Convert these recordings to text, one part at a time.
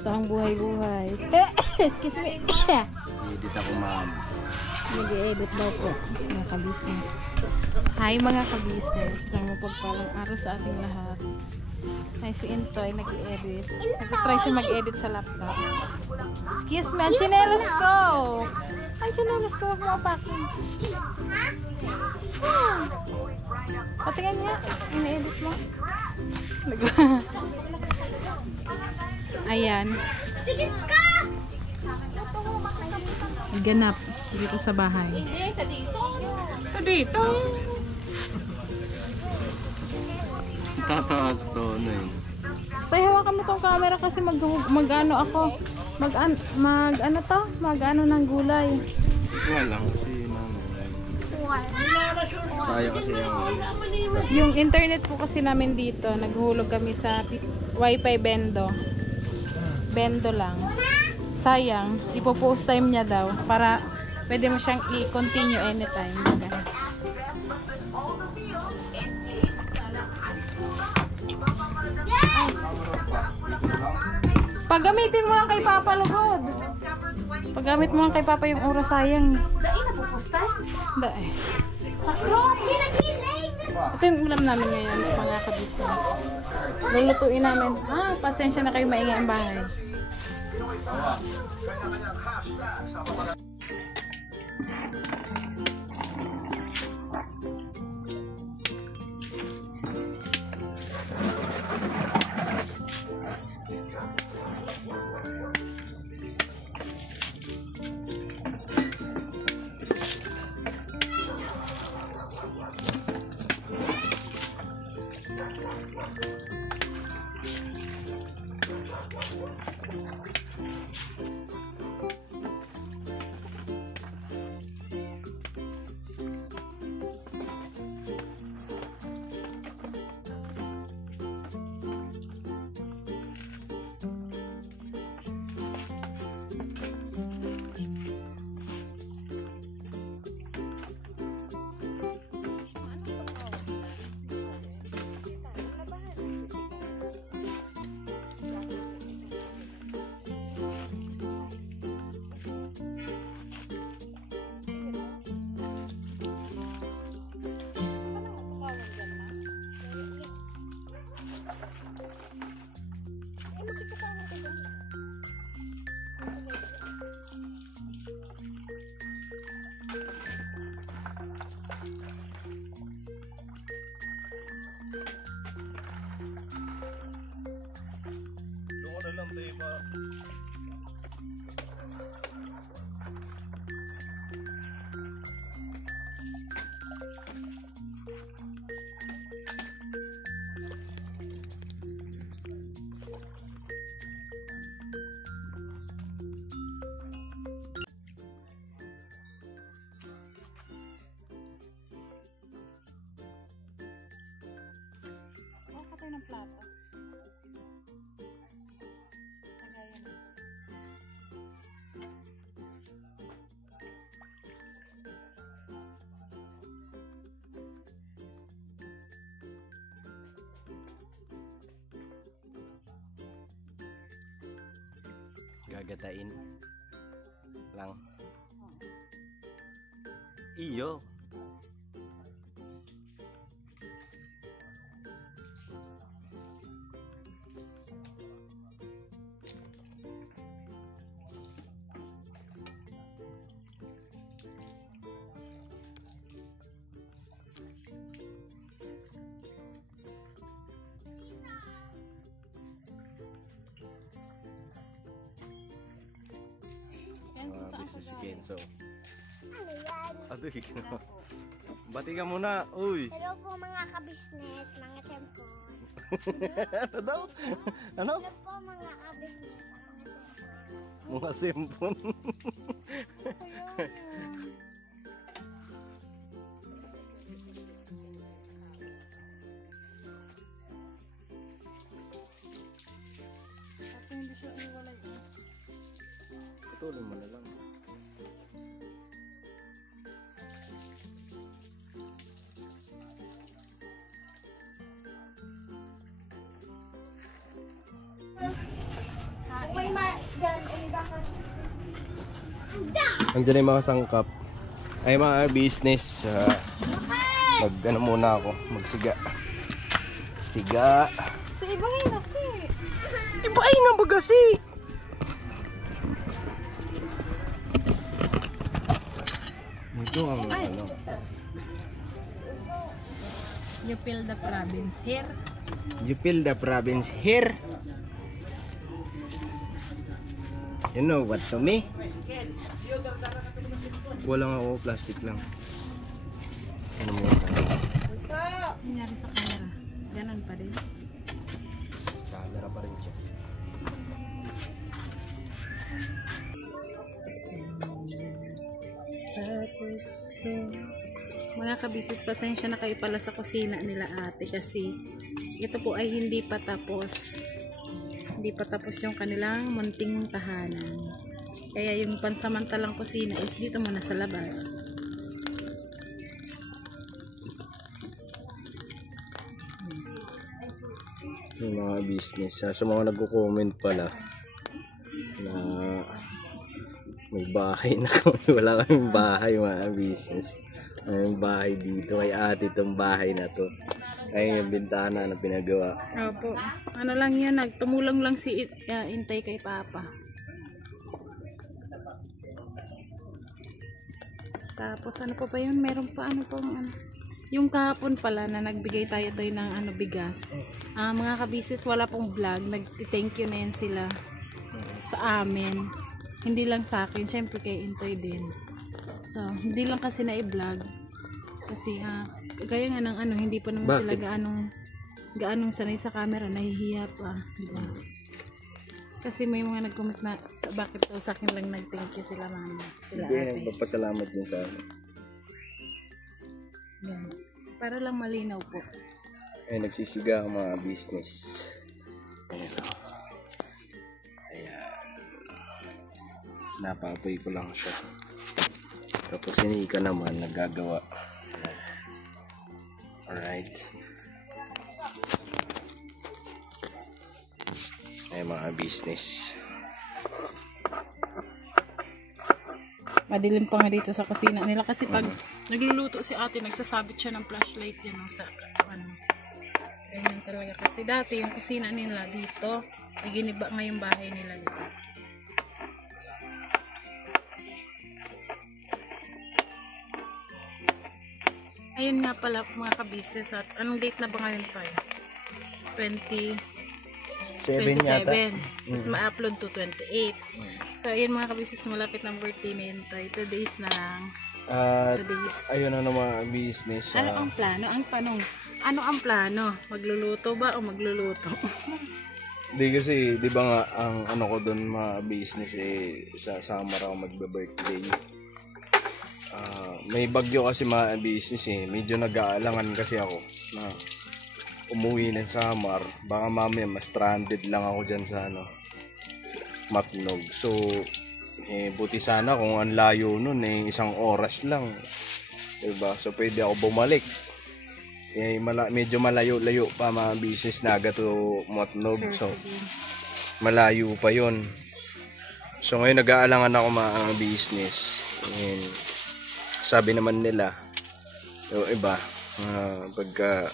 Kamusta ang buhay-buhay? Excuse me. Edit ako, ma'am. Nag-edit daw po, mga ka-business. Hi mga ka-business. Isang mapagpalang araw sa ating lahat. Ay, si Intoy nag-edit. Nag-try siya mag-edit sa laptop. Excuse me, ang chinelas ko! Ang chinelas ko, huwag mo apakin. Patingin niya, ina-edit mo. Ayan. Ganap dito sa bahay. Sa dito. Tataas to, ano yun? Tay, hawakan mo tong camera kasi mag-ano ako. Mag-ano to? Mag-ano ng gulay. Wala lang kasi, ma'am. Sayang kasi Yung internet po kasi namin dito, naghulog kami sa wifi bendo. Bendo lang. Sayang, ipo-post time niya daw para pwede mo siyang i-continue anytime. Paggamitin mo lang kay Papa, Lugod. Paggamit mo lang kay Papa yung oras, sayang. Dahil napupustay? Dahil. Sa chrome, ginagiling! Ito yung ulam namin ngayon, mga ka-business. Lulutuin namin. Pasensya na kayo, maingay ang bahay. Doon na lang, diba? Tayo ng plato. Lagayan mo. Gagatain lang. Iyo. Si Kenzo. Ano yan? Aduh, bati ka muna. Uy. Hello po mga ka-business, mga sempon. Ano daw? Ano? Hello po mga ka-business, Mga sempon. Patuloy mo na lang. May Andiyan yung mga sangkap. Ay mga business. Mag ano muna ako. Magsiga. Siga. Sa ibang yun kasi. Iba ay nang bagasi. Ito ang ano. You feel the province here. You feel the province here? You know what to me? Walang ako, plastic lang. Ano mo yan? Nangyari sa camera. Ganon pa rin. Camera pa rin siya. Sa puso. Mga kabisis, pasensya na kayo pala sa kusina nila ate kasi ito po ay hindi pa tapos. Hindi pa tapos yung kanilang munting tahanan. Kaya yung pansamantalang kusina is dito muna sa labas. Yung mga business. Sa mga nagko-comment pala na may bahay na kami. Wala kaming bahay mga business. May bahay dito. Kay ate itong bahay na to. Ay yung bintana na pinagawa. Opo. Ano lang yun, tumulong lang si Intay kay Papa. Tapos ano pa ba yun? Meron pa ano pang ano. Yung kahapon pala na nagbigay tayo ng ano bigas. Mga kabisis, wala pong vlog. Nag-thank you na yan sila sa amin. Hindi lang sa akin, syempre kay Intoy din. So, hindi lang kasi na i-vlog. Kasi kaya nga ng ano, hindi pa naman sila gaanong sanay sa camera, nahihiya pa. Diba? Kasi may mga nag-comment na bakit daw sa akin lang nag-thank you sila mama. Sila Hindi, ate. nagpapasalamat din sa akin. Yan. Para lang malinaw po. Ay, nagsisiga ang mga business. Ayan o. Ayan. Napapoy ko lang siya. Tapos sinika naman, nagagawa. Alright. Ay, mga business. Madilim pa nga dito sa kusina nila kasi pag nagluluto si ate, nagsasabit siya ng flashlight dyan sa ano. Ganyan talaga kasi dati yung kusina nila dito, giniba nga yung bahay nila dito. Ayun nga pala mga ka-business, at anong date na ba ngayon tayo? 27 yata. Tapos ma-upload to 28. So ayun mga ka-business, malapit ng birthday na yun tayo. 2 days na lang. 2 days. Ayun ang mga business. Ano ang plano? Ang tanong, ano ang plano? Magluluto ba o magluluto? Di kasi, di ba nga, ang ano ko doon mga business sa summer ako magbe-birthday. May bagyo kasi mga business medyo nag-aalangan kasi ako na umuwi ng summer. Baka mamaya ma-stranded lang ako dyan sa ano, Matnog. So, buti sana kung ang layo nun 1 oras lang. Diba? So, pwede ako bumalik. Medyo malayo-layo pa mga business Naga to Matnog. So, malayo pa yon. So, ngayon nag-aalangan ako mga business. And, sabi naman nila, yung iba, pagka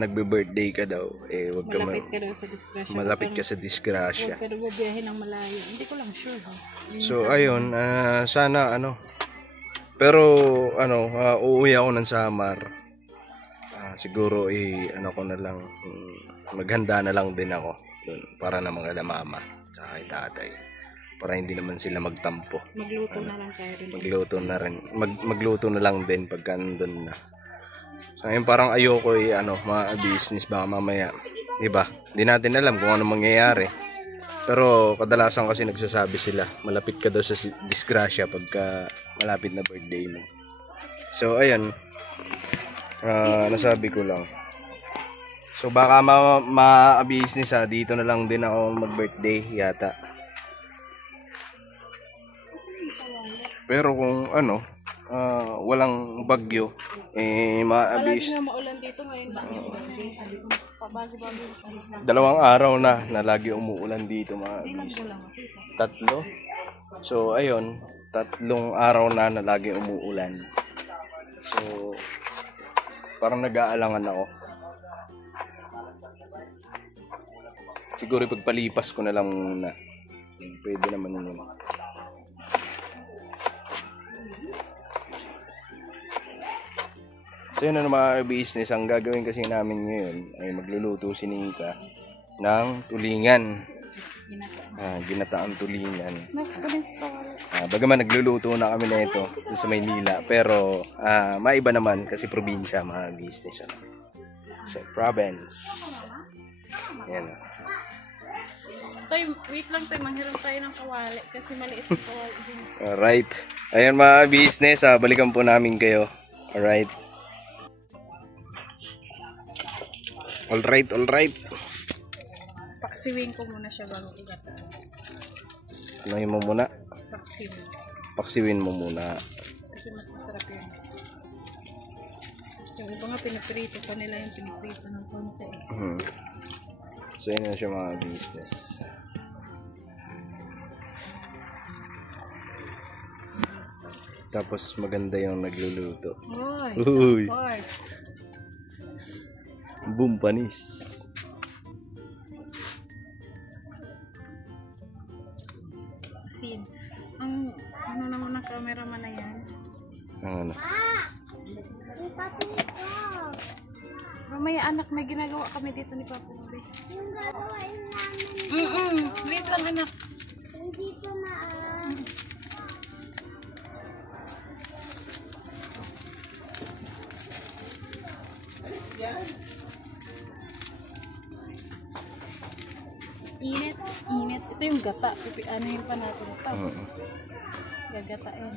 nagbe-birthday ka daw, wag ka Malapit ka daw sa disgrasya. malapit ka sa disgrasya. Huwag ka daw bubiyahe ng malayo. Hindi ko lang sure. So ayun, sana ano, pero ano, uuwi ako ng summer. Siguro ano ko na lang, maghanda na lang din ako dun, para na mga mama sa kay tatay. Para hindi naman sila magtampo. Magluto na lang tayo rin. Magluto na lang din pagka nandun na. So, ngayon parang ayoko mga business baka mamaya, diba? Hindi natin alam kung ano mangyayari. Pero kadalasan kasi nagsasabi sila, malapit ka daw sa disgrasya pagka malapit na birthday mo. So, ayun. Nasabi ko lang. So, baka ma-business dito na lang din ako mag-birthday yata. Pero kung walang bagyo, Palagi maabis. nga maulan dito ngayon lang. Pabago-bago. 2 araw na lagi umuulan dito mga abis. Lang. 3. So ayun, 3 araw na lagi umuulan. So parang nag-aalangan ako. Siguro pagpalipas ko na lang muna. Pwede naman yun. So yun na mga business, ang gagawin kasi namin ngayon ay magluluto si Nika ng tulingan. Ginataang tulingan. Bagaman nagluluto na kami na ito sa Maynila, pero maiba naman kasi probinsya mga business. So province. Yan. Tay, wait lang tayo, manghiram tayo ng kawali kasi maliit yung kawali din. Alright. Ayan mga business, balikan po namin kayo. Alright. Alright. Paksiwin ko muna siya bago igatan. Ano mo muna? Paksiwin. Paksiwin mo muna. Kasi mas masarap yun. Yung iba nga piniprito pa nila yung piniprito ng konti. So yun na siya mga business. Tapos maganda yung nagluluto. Uy, Boom panis. Sin. Ang ano naman ng cameraman na yan? Ano? Mamaya anak, may ginagawa kami dito ni Papa Ube. Yung gagawin namin. Wait lang anak. Nandito na Init. Ito yung gata. Anuhin pa natin ito. Gagatain.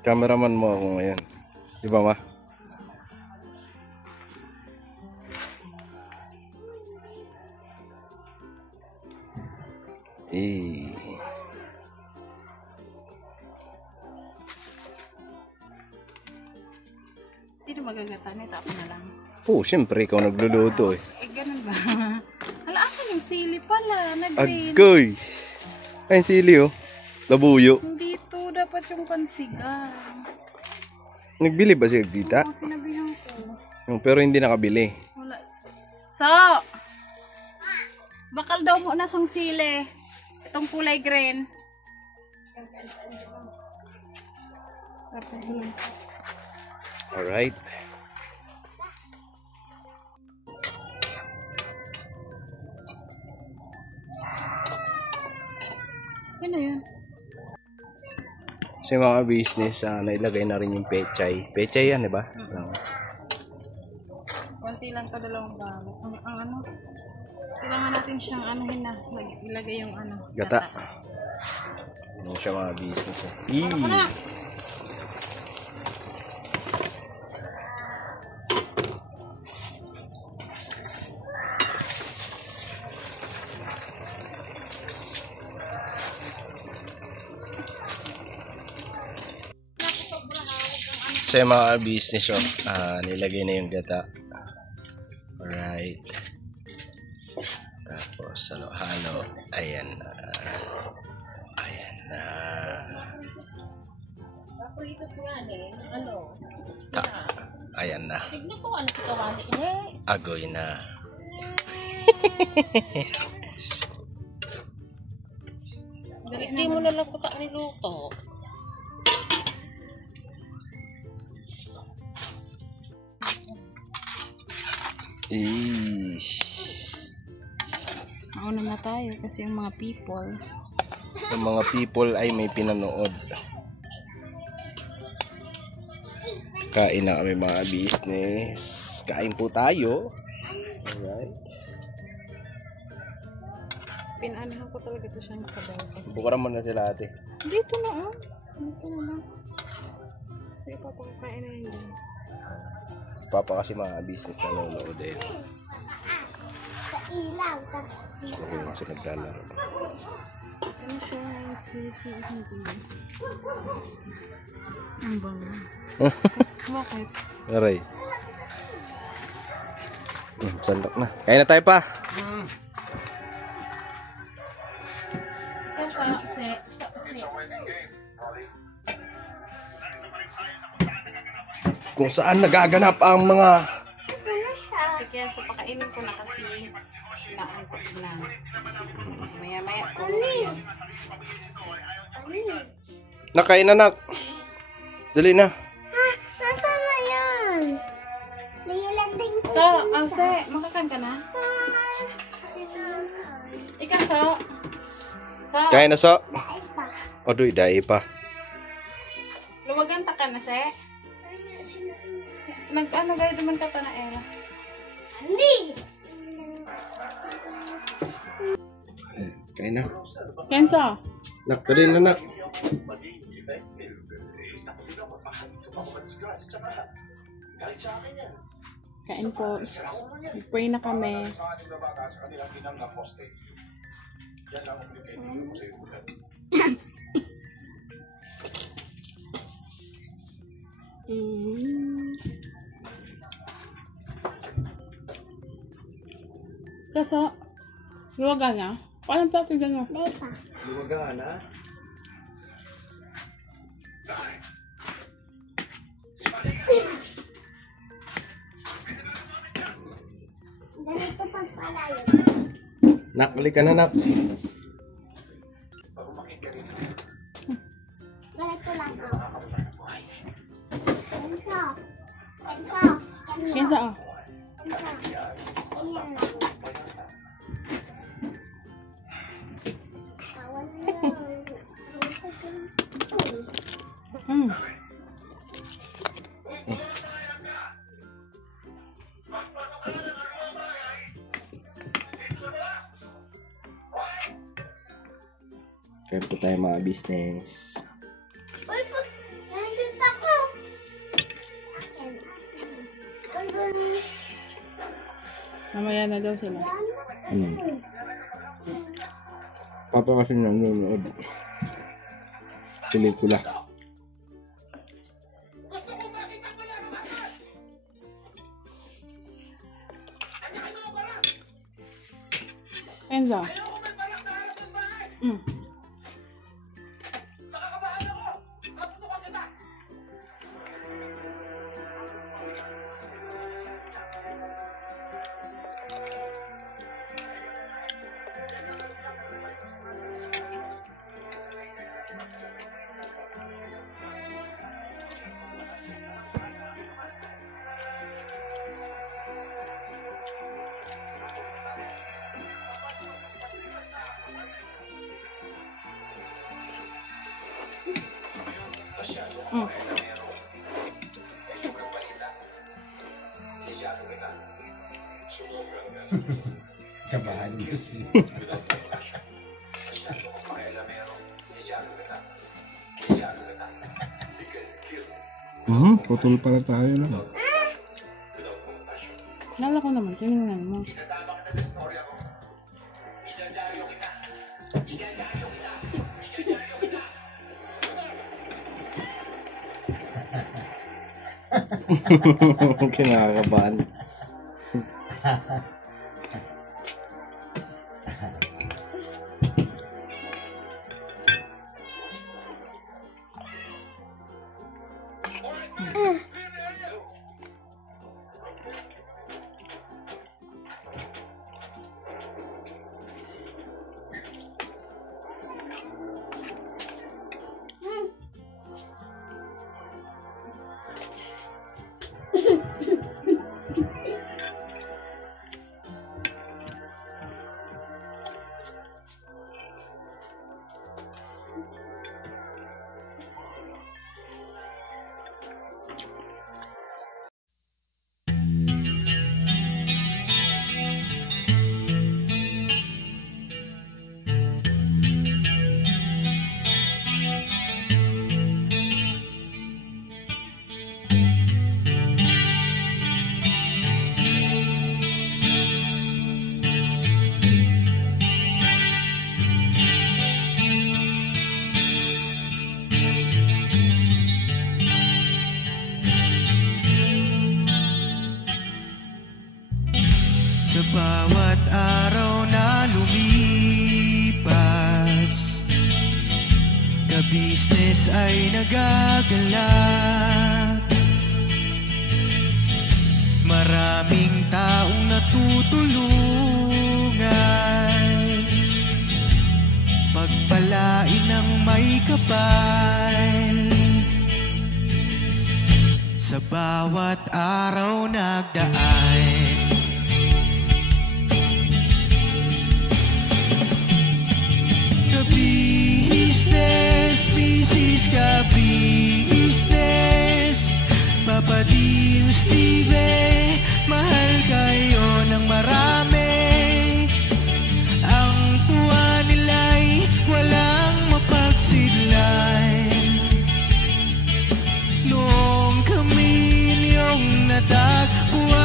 Cameraman mo ako ngayon. Di ba ma? Sino magagata nito? Ako na lang. Siyempre ikaw nagluluto eh. Ganun ba? Hala, asan yung sili pala? Nag-green. Agoy! Ay, sili oh. Labuyo. Hindi to. Dapat yung pansigan. Nagbili ba si Agdita? Oo, sinabihan ko. Pero hindi nakabili. Wala. So, bakal daw mo na song sili. Itong kulay green. Alright. Yan na yun. Sa mga business, nailagay na rin yung pechay. Pechay yan, di ba? Konti lang ka, 2 balot. Ang ano, kailangan natin siyang anuhin na. Ilagay yung ano. Gata. Yan siya mga business. Sa mga business, nilagay na yung gata. Alright. Tapos, halo. Ayan na. Ayan na. Agoy na. Hindi mo na lang puta niluto. Mauna na tayo kasi yung mga people. Yung mga people ay may pinanood. Kain na kami mga business. Kain po tayo. Alright. Pinanahan ko talaga ito siyang sabaw kasi. Bukaran mo na sila ate. Dito na Dito na lang. Hindi pa pagkain na yun. Papa kasi mga business na nanonood eh. ilaw. Ayun, siya naglalaro. Ano siya? Ang bango. Bakit? Aray. Sandok na. Kain na tayo pa. Kung saan nagaganap ang mga Sige, so pakainin ko na kasi naantok na. Maya-maya ko. nakain na nak. Dali na. Nasaan na yan? Lilanding ko. So, Ase, makakan ka na? Ikaw, So. So, Kain na so. Dahil pa. Aduy, dai pa. luwagan ta ka na, Se. Nag-ano gaya naman ka pa na, Ella? Hindi. Kain na. Kenzo. Nak, dali na nak. Kain po. Pray na kami. So, luwagan niya. Paano pa tignan mo? Dahil pa. Luwagaan na. Ganito pag palayo. Nak, balik ka na nak. Ganito lang ako. Kenzo. Kenzo. Kenzo, oh. Kenzo. Ganyan lang. Kawan lang. Mm. Kaya po tayo mga business. Uy, nandito ako. Ganun. Mamaya na daw sila. Papa kasi nanonood. Pelikula. Kenzo. Mm. Mm. Kabahan. Putol pala tayo lang. Nala ko naman, tinignan mo. Kinakabahan. buwis ay nagagalak. Maraming taong natutulungan, pagpalain ng may kapal. Sa bawat araw nagdaan, ka-business, business ka-business, Papa Dean, Steve, mahal kayo ng marami. Ang tuwa nila'y walang mapagsidlan. Noong kami niyong natagpuan,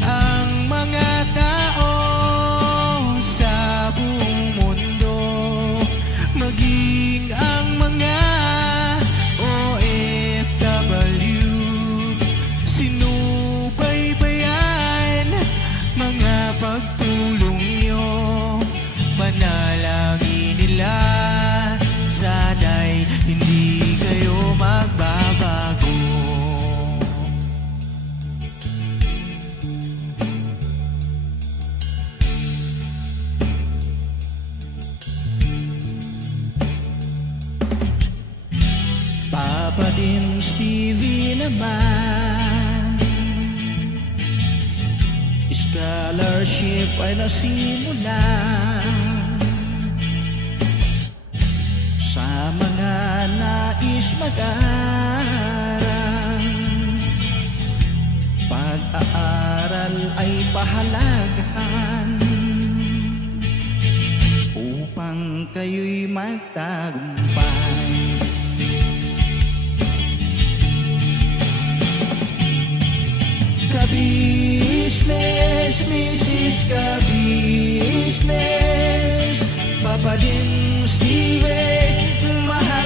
ang mga tao sa buong mundo, maging ang mga OFW, sinubaybayan mga pagtulong nyo, panalangin nila, sana'y hindi kayo magbabago. Papa Dean, Stevie naman, scholarship ay nasimula sa mga nais mag-aral. Pag-aaral ay pahalagahan upang kayo'y magtagumpay. Ka-business, Mrs. Ka-business, Papa Dean, Steve, mahal